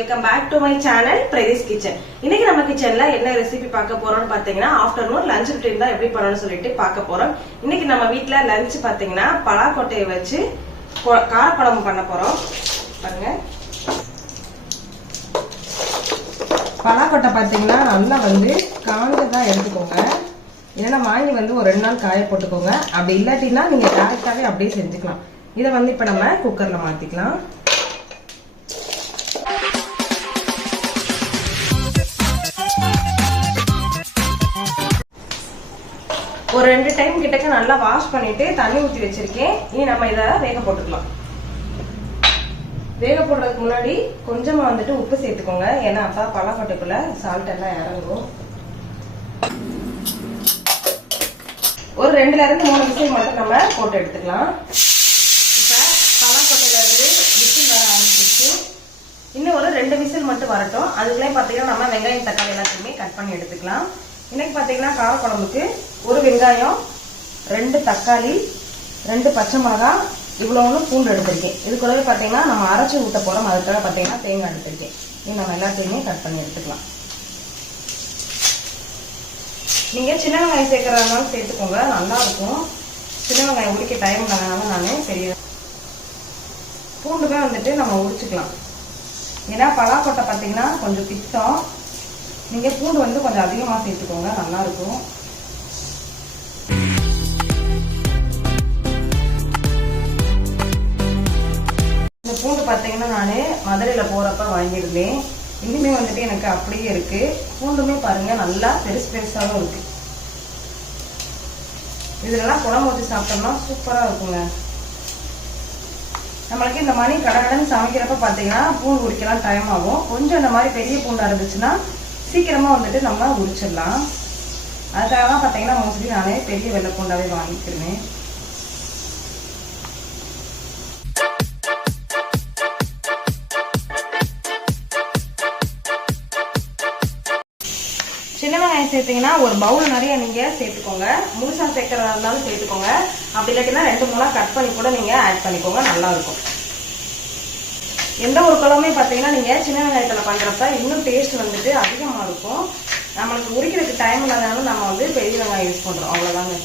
Welcome back to my channel Prathik's Kitchen. இன்னைக்கு நம்ம கிச்சன்ல என்ன ரெசிபி பார்க்க போறோம்னு பாத்தீங்கன்னா ஆஃப்டர்நூன் லஞ்ச் ரொட்டீன் தான் எப்படி பண்ணணும்னு சொல்லிட்டு பார்க்க போறோம். இன்னைக்கு நம்ம வீட்ல லஞ்ச் பாத்தீங்கன்னா பலாக்கொட்டையை வச்சு காரக்குழம்பு பண்ண போறோம். பாருங்க. பலாக்கொட்டை பாத்தீங்கன்னா நல்லா காஞ்சதா எடுத்துக்கோங்க. ஏன்னா வாங்கி ஒரு 2 நாள் காய போட்டுக்கோங்க. அப்படி இல்லாட்டினா நீங்க டைரக்டாவே அப்படியே செஞ்சுக்கலாம். இதை இப்ப நம்ம குக்கர்ல மாத்திக்கலாம். ஒரு 2 டைம் கிட்டக்க நல்லா வாஷ் பண்ணிட்டு தண்ணி ஊத்தி வச்சிருக்கேன். இனி நம்ம இத வேக போட்டுக்கலாம். வேக போடுறதுக்கு முன்னாடி கொஞ்சமா உப்பு சேர்த்துக்கோங்க. ஏன்னா அப்பா பலாக்கொட்டைக்குள்ள சால்ட் எல்லாம் இறங்கும். ஒரு 2ல இருந்து 3 விசில் மட்டும் நம்ம போட்டு எடுத்துக்கலாம். இப்ப பலாக்கொட்டையில இருந்து விசில் வர ஆரம்பிச்சிருச்சு. இன்னும் ஒரு 2 விசில் மட்டும் வரட்டும். அதுக்குள்ளே பாத்தீங்கன்னா நம்ம வெங்காயம் தக்காளி எல்லாத்தையுமே கட் பண்ணி எடுத்துக்கலாம். இன்னைக்கு பாத்தீங்கன்னா காரக்குழம்புக்கு ஒரு வெங்காயம், 2 தக்காளி, 2 பச்சை மிளகாய், இவ்வளவு பூண்டு எடுத்திருக்கேன். இது கூடவே பாத்தீங்கன்னா நம்ம அரைச்சு ஊத்த போறோம். அதுக்காக பாத்தீங்கன்னா தேங்காய் எடுத்திருக்கேன். இது நம்ம எல்லாத்தையுமே கட் பண்ணி எடுத்துக்கலாம். நீங்க சின்ன வெங்காயம் சேர்க்கறதுனாலும் சேர்த்துக்கோங்க, நல்லா இருக்கும். சின்ன வெங்காயம் உரிக்க டைம் இல்லைனால நானே பெரிய பூண்டுமே நம்ம உரிச்சுக்கலாம். ஏன்னா பலாக்கொட்டை பாத்தீங்கன்னா கொஞ்சம் பித்தம். நீங்க பூண்டு கொஞ்சம் அதிகமா சேர்த்துக்கோங்க, நல்லா இருக்கும். இந்த பூண்டு பாத்தீங்கன்னா நானு மதுரையில போறப்ப வாங்கியிருந்தேன். இனிமே எனக்கு அப்படியே இருக்கு. பூண்டுமே பாருங்க நல்லா பெருசு பெருசாவும் இருக்கு. இதுலலாம் குழம்பு ஊற்றி சாப்பிட்டோம்னா சூப்பரா இருக்குங்க. நம்மளுக்கு இந்த மாதிரி கடகடன்னு சமைக்கிறப்ப பாத்தீங்கன்னா பூண்டு உரிக்கலாம் டைம் ஆகும். கொஞ்சம் இந்த மாதிரி பெரிய பூண்டா இருந்துச்சுன்னா சீக்கிரமா நம்ம உரிச்சிடலாம். அதுக்காக தான் பாத்தீங்கன்னா மோஸ்ட்லி நானே பெரிய வெள்ளை பூண்டாவே வாங்கிக்கிறேன். சின்ன வெங்காயம் சேர்த்தீங்கன்னா ஒரு பவுல் நிறைய நீங்க சேர்த்துக்கோங்க. முழுசா சேர்க்கறதா இருந்தாலும் சேர்த்துக்கோங்க. அப்படி இல்லாட்டினா 2-3 கட் பண்ணி கூட நீங்க ஆட் பண்ணிக்கோங்க, நல்லா இருக்கும். எந்த ஒரு குழம்புமே பாத்தீங்கன்னா நீங்க சின்ன வெங்காயத்துல பண்றப்ப இன்னும் டேஸ்ட் அதிகமா இருக்கும். நம்மளுக்கு உரிக்கிறதுக்கு டைம் இல்லாதனால நம்ம பெரிய வெங்காயம் யூஸ் பண்றோம், அவ்வளவுதாங்க.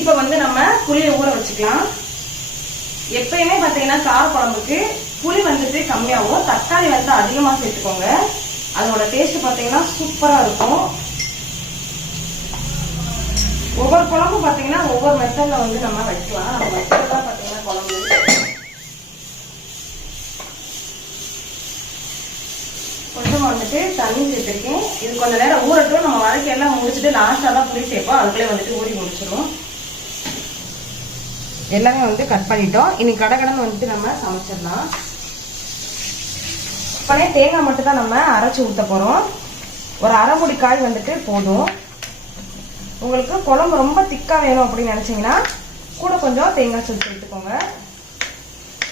இப்ப நம்ம புளியை ஊற வச்சுக்கலாம். எப்பயுமே பாத்தீங்கன்னா கார குழம்புக்கு புளி கம்மியாகும், தக்காளி அதிகமா சேர்த்துக்கோங்க. அதோட டேஸ்ட் பாத்தீங்கன்னா சூப்பரா இருக்கும். ஒவ்வொரு குழம்பு பாத்தீங்கன்னா ஒவ்வொரு மெத்தட்ல நம்ம வைக்கலாம். நம்ம மெத்தட் தான் பாத்தீங்கன்னா குழம்பு. கொஞ்சமா தண்ணி சேர்த்திருக்கேன். இது கொஞ்ச நேரம் ஊறட்டும். நம்ம வதக்கி எல்லாம் முடிச்சுட்டு லாஸ்டா தான் புளி சேர்ப்போம். அதுக்குள்ளே ஊறி முடிச்சிடும். எல்லாமே கட் பண்ணிட்டோம். இனி கடகடன்னு நம்ம சமைச்சிடலாம். இப்பனே தேங்காய் மட்டும் தான் நம்ம அரைச்சு ஊத்த போறோம். ஒரு அரை மூடி காய் போதும். உங்களுக்கு குழம்பு ரொம்ப திக்கா வேணும் அப்படின்னு நினைச்சீங்கன்னா கூட கொஞ்சம் தேங்காய் சேர்த்துக்கோங்க.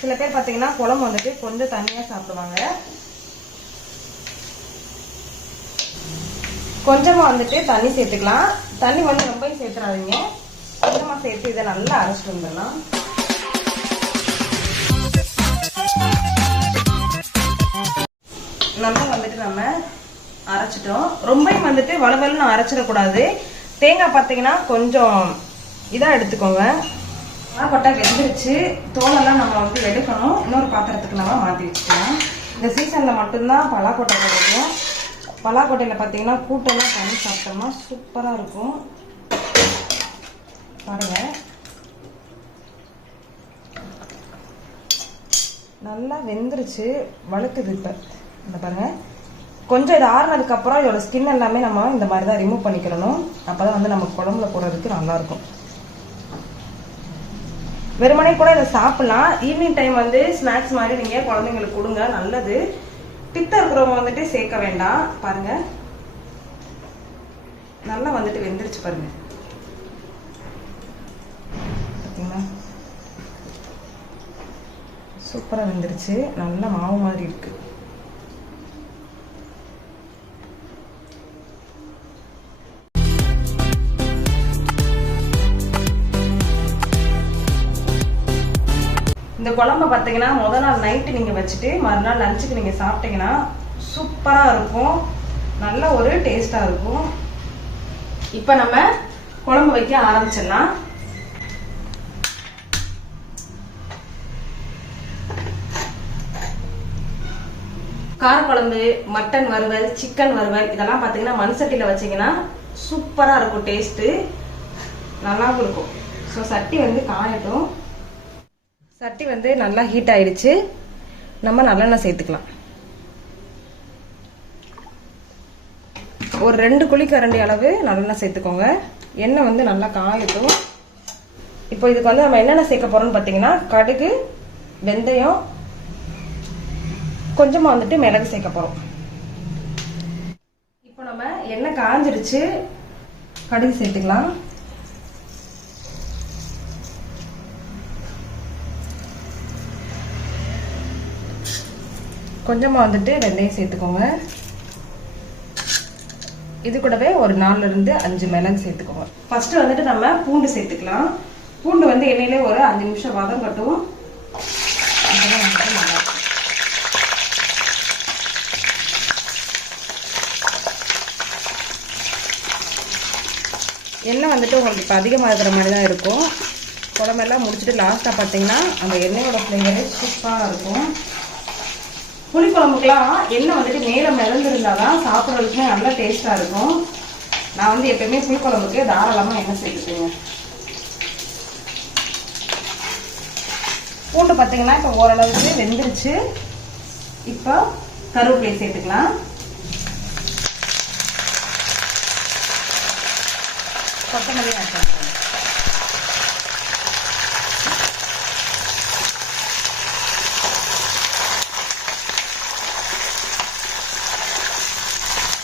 சில பேர் பாத்தீங்கன்னா குழம்பு கொஞ்சம் தண்ணியா சாப்பிடுவாங்க. கொஞ்சமா தண்ணி சேர்த்துக்கலாம். தண்ணி ரொம்ப சேர்த்துறாதீங்க, கொஞ்சமா சேர்த்து இதை நல்லா அரைச்சிட்டு வந்துடலாம். நல்லா நம்ம அரைச்சிட்டோம். ரொம்ப வளவலன்னு அரைச்சிடக்கூடாது. தேங்காய் பாத்தீங்கன்னா கொஞ்சம் இதா எடுத்துக்கோங்க. பலாக்கொட்டை வெந்துருச்சு. தோலெல்லாம் நம்ம எடுக்கணும். இன்னொரு பாத்திரத்துக்கு நம்ம மாத்தி வச்சுக்கலாம். இந்த சீசன்ல மட்டும்தான் பலாக்கொட்டை கிடைக்கும். பலாக்கொட்டையில பாத்தீங்கன்னா கூட்டெல்லாம் பண்ணி சாப்பிட்டோம்னா சூப்பரா இருக்கும். பாருங்க, நல்லா வெந்துருச்சு, வழுக்குது. இப்போ இந்த பாருங்க, கொஞ்சம் இது ஆறுனதுக்கப்புறம் இதோட ஸ்கின் எல்லாமே நம்ம இந்த மாதிரி தான் ரிமூவ் பண்ணிக்கிறணும். அப்போ தான் வந்து நம்ம குழம்புல போடுறதுக்கு நல்லாயிருக்கும். வெறுமனே கூட இதை சாப்பிடலாம். ஈவினிங் டைம் வந்து ஸ்நாக்ஸ் மாதிரி நீங்கள் குழந்தைங்களுக்கு கொடுங்க, நல்லது. பித்தம் இருக்கிறவங்க வந்துட்டு சேர்க்க வேண்டாம். பாருங்க, நல்லா வந்துட்டு வெந்துருச்சு பாருங்க. பார்த்தீங்களா, சூப்பராக வெந்துருச்சு, நல்ல மாவு மாதிரி இருக்கு. இந்த குழம்பு பார்த்தீங்கன்னா முதல் நாள் நைட்டு நீங்கள் வச்சுட்டு மறுநாள் லஞ்சுக்கு நீங்கள் சாப்பிட்டீங்கன்னா சூப்பராக இருக்கும், நல்ல ஒரு டேஸ்டாக இருக்கும். இப்போ நம்ம குழம்பு வைக்க ஆரம்பிச்சிடலாம். காரக்குழம்பு, மட்டன் வறுவல், சிக்கன் வறுவல் இதெல்லாம் பார்த்தீங்கன்னா மண் சட்டியில் வச்சிங்கன்னா சூப்பராக இருக்கும், டேஸ்ட்டு நல்லாவும் இருக்கும். ஸோ சட்டி வந்து காயட்டும். சட்டி வந்து நல்லா ஹீட் ஆயிடுச்சு. நம்ம நல்லெண்ணெய் சேர்த்துக்கலாம். ஒரு 2 குழிக்கரண்டி அளவு நல்லெண்ணெய் சேர்த்துக்கோங்க. எண்ணெய் வந்து நல்லா காயட்டும். இப்போ இதுக்கு வந்து நம்ம என்னென்ன சேர்க்க போறோம்னு பார்த்தீங்கன்னா கடுகு, வெந்தயம், கொஞ்சமா வந்துட்டு மிளகு சேர்க்க போறோம். இப்போ நம்ம எண்ணெய் காஞ்சிருச்சு, கடுகு சேர்த்துக்கலாம். கொஞ்சமா வந்துட்டு வெந்தயம் சேர்த்துக்கோங்க. இது கூடவே ஒரு 4 இருந்து 5 மிளகு சேர்த்துக்கோங்க. ஃபர்ஸ்ட் வந்துட்டு நம்ம பூண்டு சேர்த்துக்கலாம். பூண்டு வந்து எண்ணெயிலே ஒரு 5 நிமிஷம் வதங்கட்டும். எண்ணெய் வந்துட்டு உங்களுக்கு இப்போ அதிகமாக இருக்கிற மாதிரி தான் இருக்கும். குழம்பெல்லாம் முடிச்சுட்டு லாஸ்ட்டாக பார்த்தீங்கன்னா அந்த எண்ணெயோட ஃப்ளேவரே சூப்பராக இருக்கும். புளிக்குழம்புக்கெல்லாம் எண்ணெய் வந்துட்டு மேலே மிதந்துருந்தாதான் சாப்பிட்றதுக்குமே நல்லா டேஸ்ட்டாக இருக்கும். நான் வந்து எப்பயுமே புளிக்குழம்புக்கு தாராளமாக எண்ணெய் சேர்த்துக்குவேங்க. பூண்டு பார்த்தீங்கன்னா இப்போ ஓரளவுக்கு வெந்துருச்சு. இப்போ கருவேப்பிலை சேர்த்துக்கலாம். கொத்தமல்லி ஆட் பண்ணிக்கலாம்.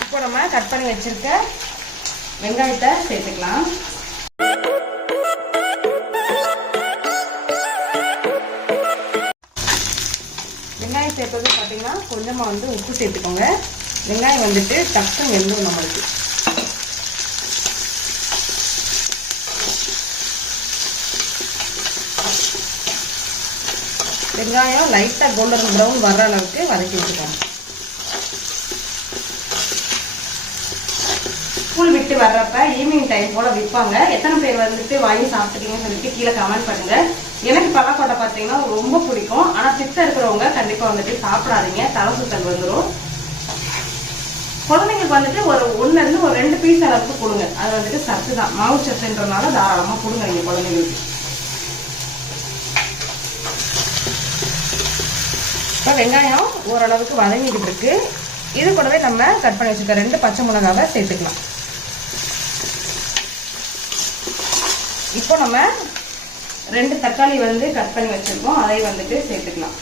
இப்போ நம்ம கட் பண்ணி வச்சிருக்க வெங்காயத்தை சேர்த்துக்கலாம். வெங்காயம் சேர்த்தது பார்த்தீங்கன்னா கொஞ்சமாக வந்து உப்பு சேர்த்துக்கோங்க. வெங்காயம் வந்துட்டு டக்குன்னு வெந்துடும் நம்மளுக்கு. வெங்காயம் லைட்டாக கோல்டன் ப்ரௌன் வர்ற அளவுக்கு வதக்கி வச்சுக்கோங்க. ஸ்கூல் விட்டு வர்றப்ப ஈவினிங் டைம் போல விற்பாங்க. எத்தனை பேர் வந்துட்டு வாங்கி சாப்பிட்டுருக்கீங்கன்னு சொல்லிட்டு கீழே கமெண்ட் பண்ணுங்க. எனக்கு பலாக்கொட்டை பார்த்தீங்கன்னா ரொம்ப பிடிக்கும். ஆனால் பித்தம் இருக்கிறவங்க கண்டிப்பாக வந்துட்டு சாப்பிடாதீங்க, தலை சுத்தல் வந்துடும். குழந்தைங்களுக்கு வந்துட்டு ஒரு 1 இருந்து ஒரு 2 பீஸ் அளவுக்கு கொடுங்க. அது வந்துட்டு சத்து தான், மாவு சத்துன்றதுனால தாராளமாக கொடுங்க நீங்கள் குழந்தைங்களுக்கு. இப்போ வெங்காயம் ஓரளவுக்கு வதங்கிக்கிட்டு இருக்கு. இது கூடவே நம்ம கட் பண்ணி வச்சுக்க 2 பச்சை மிளகாவை சேர்த்துக்கலாம். இப்போ நம்ம 2 தக்காளி வந்து கட் பண்ணி வச்சிருக்கோம், அதை வந்துட்டு சேர்த்துக்கலாம்.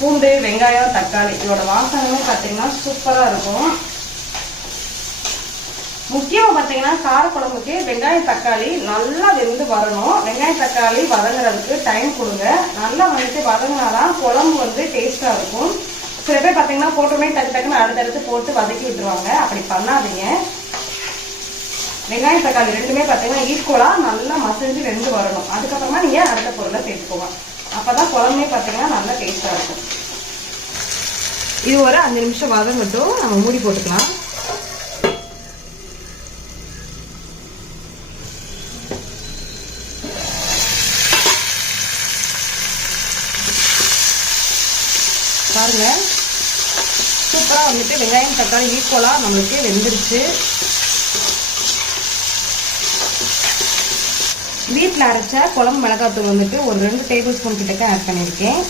பூண்டு, வெங்காயம், தக்காளி இதோட வாசனமே பார்த்தீங்கன்னா சூப்பராக இருக்கும். முக்கியமா பார்த்தீங்கன்னா காரக்குழம்புக்கு வெங்காயம் தக்காளி நல்லா வெந்து வரணும். வெங்காயம் தக்காளி வதங்குறதுக்கு டைம் கொடுங்க. நல்லா வந்துட்டு வதங்கினாதான் குழம்பு வந்து டேஸ்டா இருக்கும். சில பேர் பார்த்தீங்கன்னா போட்டுமே டக்குன்னு அடுத்தடுத்து போட்டு வதக்கி விட்டுருவாங்க. அப்படி பண்ணாதீங்க. வெங்காயம் தக்காளி ரெண்டுமே பார்த்தீங்கன்னா ஈக்குவலா நல்லா மசிஞ்சு வெந்து வரணும். அதுக்கப்புறமா நீங்க அடுத்த பொருளை சேர்த்துக்கோங்க. அப்பதான் குழம்பே பார்த்தீங்கன்னா நல்லா டேஸ்டா இருக்கும். இது ஒரு 5 நிமிஷம் வதங்கட்டும். நம்ம மூடி போட்டுக்கலாம். பாருங்க, சூப்பரா வந்துட்டு வெங்காயம் தக்காளி ஈக்குவலா நம்மளுக்கு வெந்துருச்சு. வீட்டில் அரைச்ச குழம்பு மிளகாத்தூள் வந்துட்டு ஒரு 2 டேபிள் ஸ்பூன் கிட்டக்க ஆட் பண்ணியிருக்கேன்.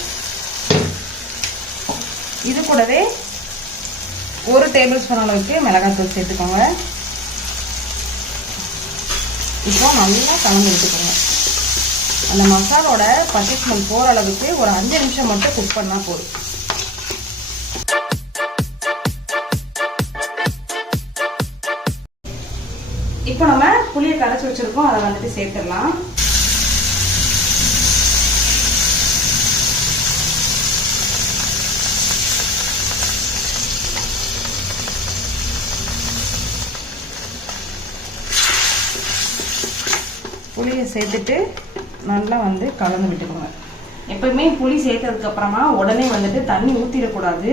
இது கூடவே 1 டேபிள் ஸ்பூன் அளவுக்கு மிளகாத்தூள் சேர்த்துக்கோங்க. இப்போ நல்லா கலந்து விட்டுக்கோங்க. அந்த மசாலோட பச்சை ஸ்மெல் போகிற அளவுக்கு ஒரு 5 நிமிஷம் மட்டும் குக் பண்ணால் போதும். இப்போ நம்ம புளியை கரைச்சி வச்சிருக்கோம், அதை வந்துட்டு சேர்த்துடலாம். புளியை சேர்த்துட்டு நல்லா வந்து கலந்து விட்டுக்கோங்க. எப்பவுமே புளி சேர்த்ததுக்கு அப்புறமா உடனே வந்துட்டு தண்ணி ஊற்றிடக்கூடாது.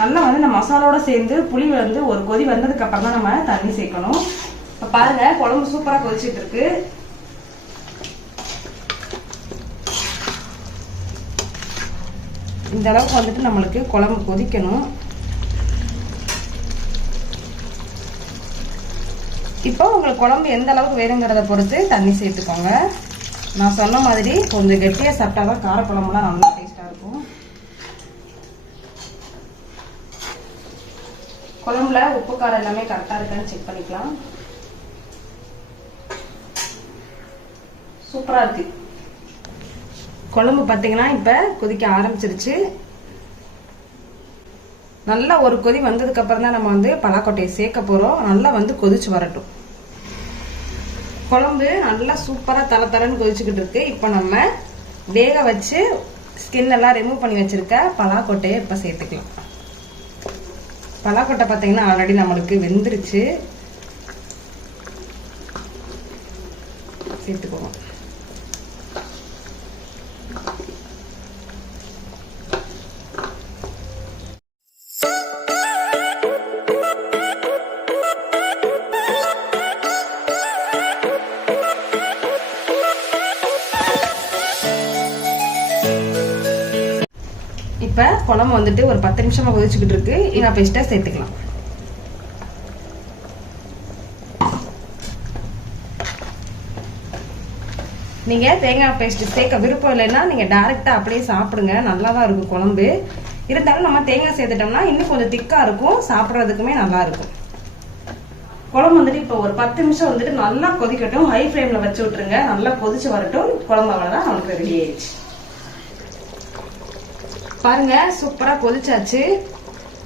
நல்லா வந்து இந்த மசாலோட சேர்ந்து புளி வந்து ஒரு கொதி வந்ததுக்கு அப்புறம் தான் நம்ம தண்ணி சேர்க்கணும். இப்போ பாருங்க, குழம்பு சூப்பரா கொதிச்சிட்டு இருக்கு. இந்த அளவுக்கு வந்துட்டு நம்மளுக்கு குழம்பு கொதிக்கணும். இப்போ உங்களுக்கு குழம்பு எந்த அளவுக்கு வேணுங்கிறத பொறுத்து தண்ணி சேர்த்துக்கோங்க. நான் சொன்ன மாதிரி கொஞ்சம் கெட்டியா சாப்பிட்டாதான் காரக்குழம்புலாம் நல்லா டேஸ்டா இருக்கும். குழம்புல உப்பு காரம் எல்லாமே கரெக்டா இருக்கான்னு செக் பண்ணிக்கலாம். சூப்பரா இருக்கு. குழம்பு பாத்தீங்கன்னா இப்ப கொதிக்க ஆரம்பிச்சிருச்சு. நல்லா ஒரு கொதி வந்ததுக்கு அப்புறம் தான் நம்ம வந்து பலாக்கொட்டையை சேர்க்க போறோம். நல்லா வந்து கொதிச்சு வரட்டும். குழம்பு நல்லா சூப்பரா தர தரன்னு கொதிச்சுக்கிட்டு இருக்கு. இப்ப நம்ம வேக வச்சு ஸ்கின் எல்லாம் ரிமூவ் பண்ணி வச்சிருக்க பலாக்கொட்டையை இப்ப சேர்த்துக்கலாம். பலாக்கொட்டை பாத்தீங்கன்னா ஆல்ரெடி நம்மளுக்கு வெந்துருச்சு. சேர்த்துக்கோங்க. இப்ப குழம்பு வந்துட்டு ஒரு 10 நிமிஷமா கொதிச்சுக்கிட்டு இருக்கு. தேங்காய் பேஸ்ட்டை சேர்த்துக்கலாம். நீங்க தேங்காய் பேஸ்ட் சேர்க்க விருப்பம் இல்லைன்னா நீங்க டைரக்டா அப்படியே சாப்பிடுங்க, நல்லாதான் இருக்கும் குழம்பு. இருந்தாலும் நம்ம தேங்காய் சேர்த்துட்டோம்னா இன்னும் கொஞ்சம் திக்கா இருக்கும், சாப்பிட்றதுக்குமே நல்லா இருக்கும். குழம்பு வந்துட்டு இப்போ ஒரு 10 நிமிஷம் வந்துட்டு நல்லா கொதிக்கட்டும். ஹை ஃப்ளேம்ல வச்சு விட்டுருங்க. நல்லா கொதிச்சு வரட்டும். குழம்பு அவ்வளவுதான், நமக்கு ரெடி ஆயிடுச்சு. பாருங்க, சூப்பரா கொதிச்சாச்சு.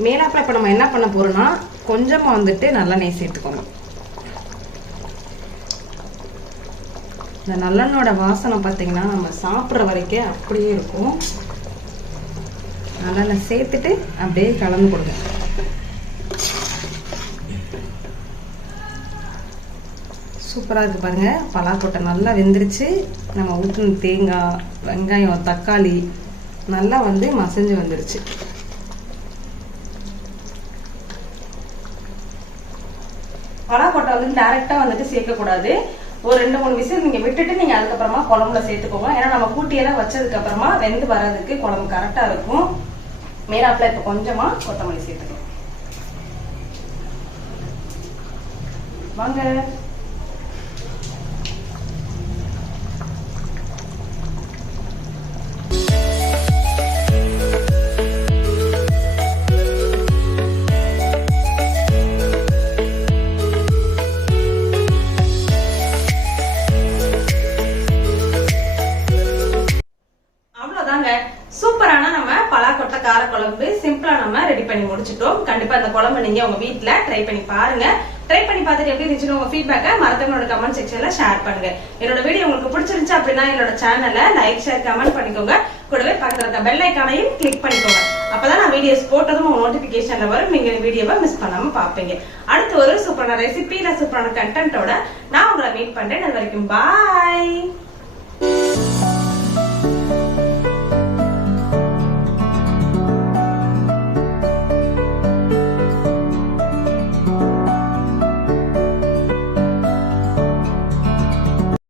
மேலாப்புல இப்ப நம்ம என்ன பண்ண போறோம்னா கொஞ்சமா வந்துட்டு நல்லெண்ணெய் சேர்த்துக்கோங்க. இந்த நல்லெண்ணோட வாசனை பாத்தீங்கன்னா நம்ம சாப்பிட்ற வரைக்கும் அப்படியே இருக்கும். நல்லெண்ணெய் சேர்த்துட்டு அப்படியே கலந்து கொடுங்க. சூப்பரா இருக்கு பாருங்க. பலாக்கொட்டை நல்லா வெந்துருச்சு. நம்ம ஊற்றின தேங்காய், வெங்காயம், தக்காளி நல்லா வந்து மசிஞ்சு வந்துருச்சு. பலாக்கொட்டை வந்து டைரக்டா வந்துட்டு சேர்க்க கூடாது. ஒரு 2-3 விசில் நீங்க விட்டுட்டு நீங்க அதுக்கப்புறமா குழம்புல சேர்த்துக்கோங்க. ஏன்னா நம்ம கூட்டியெல்லாம் வச்சதுக்கு அப்புறமா வெந்து வர்றதுக்கு குழம்பு கரெக்டா இருக்கும். மேலாப்புல இப்ப கொஞ்சமா கொத்தமல்லி சேர்த்துக்கலாம். வாங்க. சூப்பரான நம்ம பலாக்கொட்டை கார குழம்பு சிம்பிளா நம்ம ரெடி பண்ணி முடிச்சிட்டோம். கண்டிப்பா இந்த குழம்பு நீங்க உங்க வீட்டுல ட்ரை பண்ணி பாருங்க. ட்ரை பண்ணி பார்த்துட்டு எப்படி இருந்துச்சுன்னு உங்க ஃபீட்பேக்கை மறக்காம கமெண்ட் செக்ஷன்ல ஷேர் பண்ணுங்க. என்னோட வீடியோ உங்களுக்கு பிடிச்சிருந்துச்சு அப்படின்னா என்னோட சேனலை லைக், ஷேர், கமெண்ட் பண்ணிக்கோங்க. கூடவே பக்கத்துல இருக்க பெல் ஐக்கானையும் கிளிக் பண்ணிக்கோங்க. அப்பதான் நான் வீடியோஸ் போட்டதும் உங்க நோட்டிபிகேஷன்ல வரும். நீங்க வீடியோவை மிஸ் பண்ணாம பாப்பீங்க. அடுத்து ஒரு சூப்பரான ரெசிபி இல்ல சூப்பரான கண்டென்ட்டோட நான் உங்களை மீட் பண்றேன். அது வரைக்கும் பாய்.